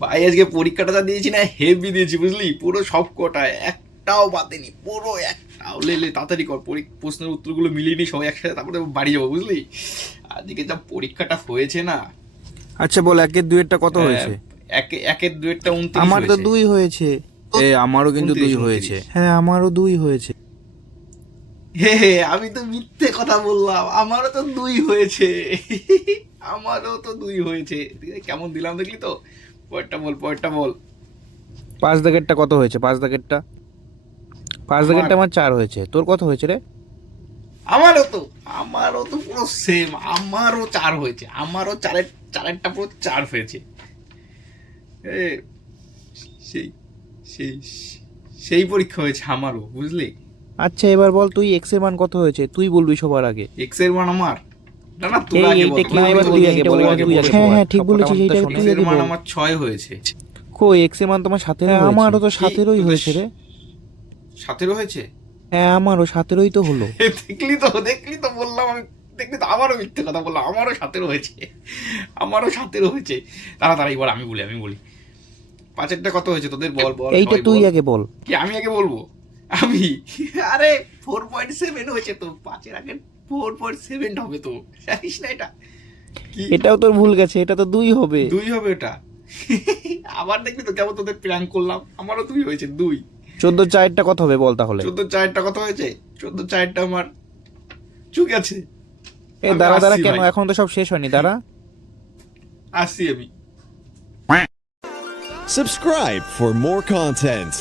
ভাই আজকে পরীক্ষাটা যা দিয়েছি না, হেভি দিয়েছি বুঝলি, পুরো সব কটায় একটাও বাদেনি, পুরো একটাও। লে তাড়াতাড়ি কর, প্রশ্নের উত্তরগুলো মিলিয়ে নি সবাই একসাথে, তারপরে বাড়ি যাবো বুঝলি। আজকে যা পরীক্ষাটা হয়েছে না। আচ্ছা বল, একের দুইয়েরটা কত হয়েছে? একের দুয়েরটা 29 আমার তো হয়েছে। 2 হয়েছে। আমারও কিন্তু 2 29। হয়েছে। হ্যাঁ, আমারও 2 হয়েছে। হে, আমি তো মিথ্যে কথা বললাম, আমারও তো 2 হয়েছে। আমারও তো 2 হয়েছে। কেমন দিলাম দেখলি তো। পরেরটা বল। 5 দাগেরটা কত হয়েছে? 5 দাগেরটা আমার আমার 4 হয়েছে। তোর কত হয়েছে রে? আমারও তো পুরো সেম, আমারও 4 হয়েছে, আমারও চারেরটা পুরো 4 হয়েছে। এ, সেই সেই সেই পরীক্ষা হয়েছে আমারও বুঝলি। আচ্ছা এবার বল, তুই এক্স এর মান কত হয়েছে? তুই বলবি সবার আগে। এক্স এর মান আমার, না না তুই এই আগে বল, এইটা কি এবার তুই আগে বল, তুই আগে বল। হ্যাঁ হ্যাঁ ঠিক বলেছিস, এইটা এক্স তুই এর আগে মান বল। আমার 6 হয়েছে। কই এক্স এর মান তোমার 17 হয়েছে? আমারও তো 17ই হয়েছে রে। 17 হয়েছে। হ্যাঁ আমারও 17ই তো হলো। দেখলি তো বললাম আমি, দেখলি তো আমারও মিথ্যে কথা বললাম, আমারও 17 হয়েছে, আমারও 17 হয়েছে। তাড়াতাড়ি বল, আমি বলি। পাঁচেরটা কত হয়েছে তোদের, বল বল এইটা সবাই তুই বল। আগে বল। কি আমি আগে বলবো? আমি, আরে 4.7 হয়েছে তো, 5-এর আগে 4.7 হবে তো, জানিস না এটা? কি এটাও তোর ভুল গেছে, এটা তো 2 হবে। 2 হবে এটা? আবার দেখবি তো কেমন তোদের প্র্যাঙ্ক করলাম, আমারও 2 হয়েছে, 2। 14 চারটা কত হবে বল তাহলে? 14-4টা কত হয়েছে? 14-4টা আমার চুক আছে। এ আমি দাঁড়া দাঁড়া, আসছি কেন ভাই, এখন তো সব শেষ হয়নি, দাঁড়া। আসছি আমি। Subscribe for more content.